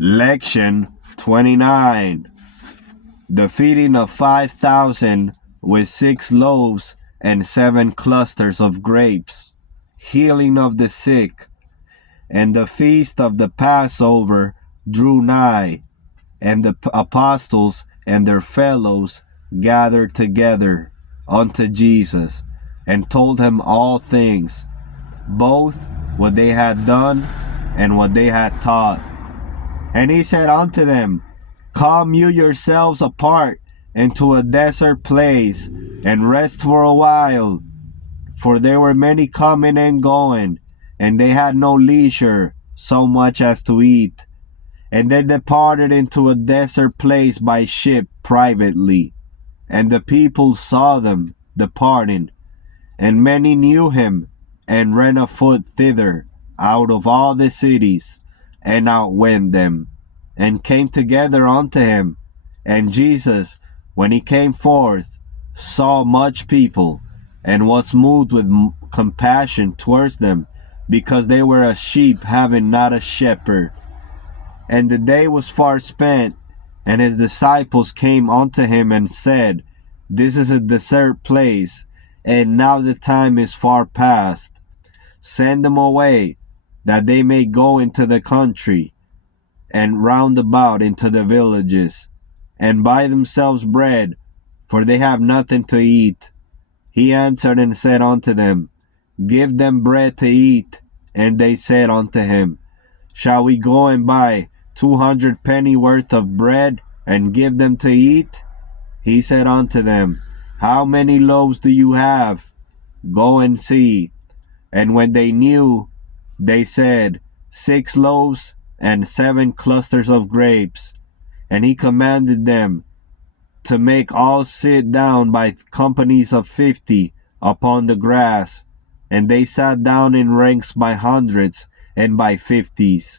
Lection 29. The feeding of 5,000 with 6 loaves and 7 clusters of grapes. Healing of the sick. And the feast of the Passover drew nigh, and the apostles and their fellows gathered together unto Jesus, and told him all things, both what they had done and what they had taught. And he said unto them, Come you yourselves apart into a desert place, and rest for a while. For there were many coming and going, and they had no leisure so much as to eat. And they departed into a desert place by ship privately. And the people saw them departing, and many knew him, and ran afoot thither out of all the cities, and outwent them, and came together unto him. And Jesus, when he came forth, saw much people, and was moved with compassion towards them, because they were as sheep having not a shepherd. And the day was far spent, and his disciples came unto him and said, This is a desert place, and now the time is far past. Send them away, that they may go into the country, and round about into the villages, and buy themselves bread, for they have nothing to eat. He answered and said unto them, Give them bread to eat. And they said unto him, Shall we go and buy 200 penny worth of bread, and give them to eat? He said unto them, How many loaves do you have? Go and see. And when they knew, they said, 6 loaves and 7 clusters of grapes. And he commanded them to make all sit down by companies of 50 upon the grass. And they sat down in ranks by hundreds and by 50s.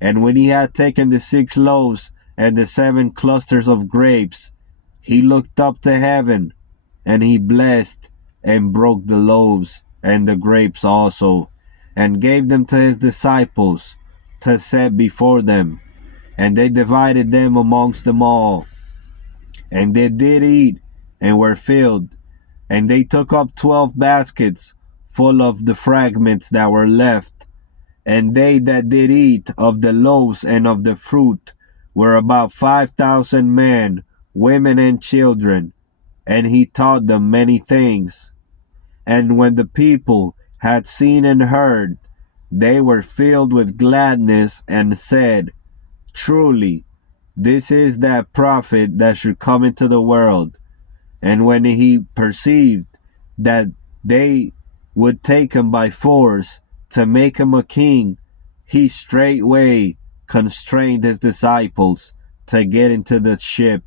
And when he had taken the 6 loaves and the 7 clusters of grapes, he looked up to heaven, and he blessed and broke the loaves and the grapes also, and gave them to his disciples to set before them. And they divided them amongst them all. And they did eat, and were filled. And they took up 12 baskets full of the fragments that were left. And they that did eat of the loaves and of the fruit were about 5,000 men, women and children. And he taught them many things. And when the people had seen and heard, they were filled with gladness, and said, Truly, this is that prophet that should come into the world. And when he perceived that they would take him by force to make him a king, he straightway constrained his disciples to get into the ship,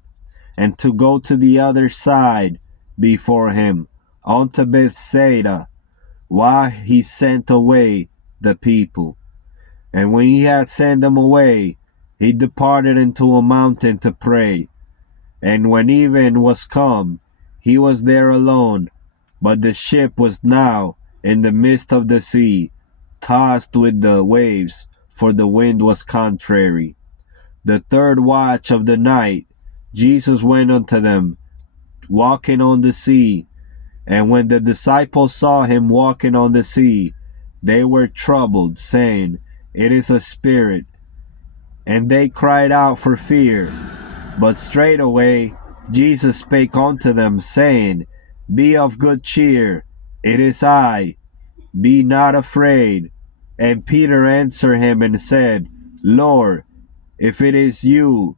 and to go to the other side before him, unto Bethsaida, while he sent away the people. And when he had sent them away, he departed into a mountain to pray. And when even was come, he was there alone, but the ship was now in the midst of the sea, tossed with the waves, for the wind was contrary. The third watch of the night, Jesus went unto them, walking on the sea. And when the disciples saw him walking on the sea, they were troubled, saying, It is a spirit. And they cried out for fear. But straightway Jesus spake unto them, saying, Be of good cheer, it is I, be not afraid. And Peter answered him and said, Lord, if it is you,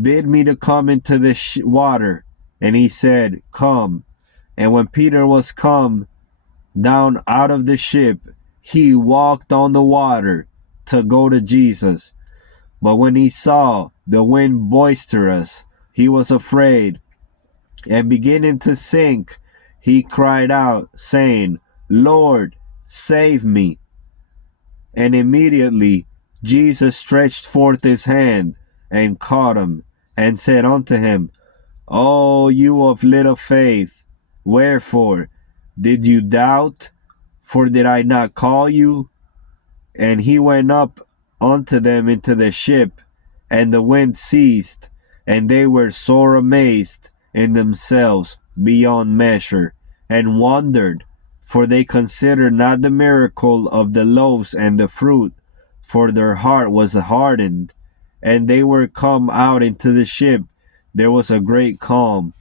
bid me to come into the water. And he said, Come. And when Peter was come down out of the ship, he walked on the water to go to Jesus. But when he saw the wind boisterous, he was afraid, and beginning to sink, he cried out, saying, Lord, save me. And immediately Jesus stretched forth his hand, and caught him, and said unto him, O you of little faith, wherefore did you doubt? For did I not call you? And he went up unto them into the ship, And the wind ceased, and they were sore amazed in themselves beyond measure, and wondered, for they considered not the miracle of the loaves and the fruit, for their heart was hardened. And they were come out into the ship. There was a great calm,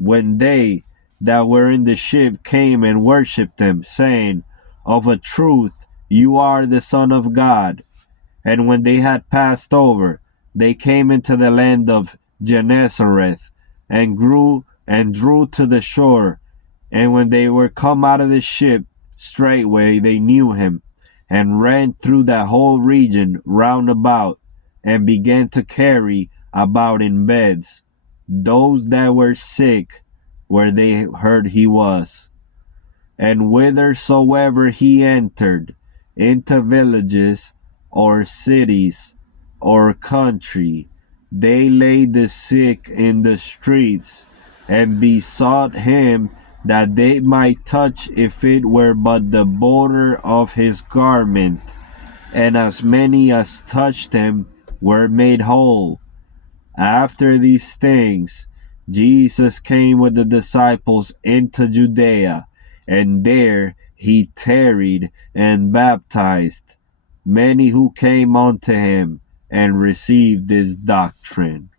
when they that were in the ship came and worshipped him, saying, Of a truth, you are the Son of God. And when they had passed over, they came into the land of Gennesareth, and drew to the shore. And when they were come out of the ship, straightway they knew him, and ran through that whole region round about, and began to carry about in beds those that were sick, where they heard he was. And whithersoever he entered, into villages, or cities, or country, they laid the sick in the streets, and besought him that they might touch, if it were but the border of his garment. And as many as touched him were made whole. After these things, Jesus came with the disciples into Judea, and there he tarried and baptized many who came unto him and received this doctrine.